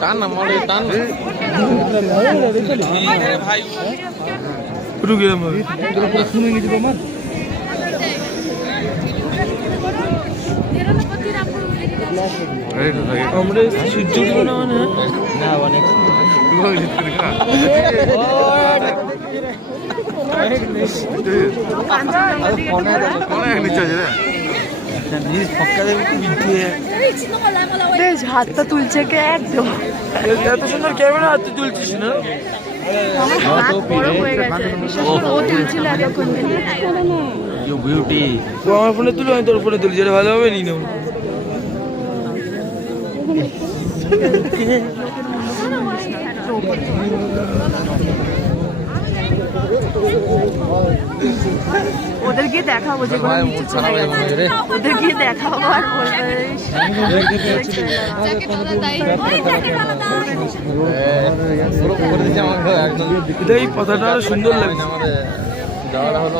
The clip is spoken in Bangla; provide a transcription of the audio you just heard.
টান না মরে টান ভাই রুকে শুনে গেছি তোমার আমরা সূর্য উঠবে না মানে না অনেক হাতটা তুলছে কে একদম এত সুন্দর ক্যামেরা হাতে তুলছিস না বিউটি আমার ফোনে তুলে আমি তোর ফোনে তুলছি এটা ভালো হবে নি না ওদের গিয়ে দেখাবো যেগুলো নিচে চলে গেছে ওদের গিয়ে দেখাবো আর বলবে এই পাতাটা আরো সুন্দর লাগছে যাওয়াটা হলো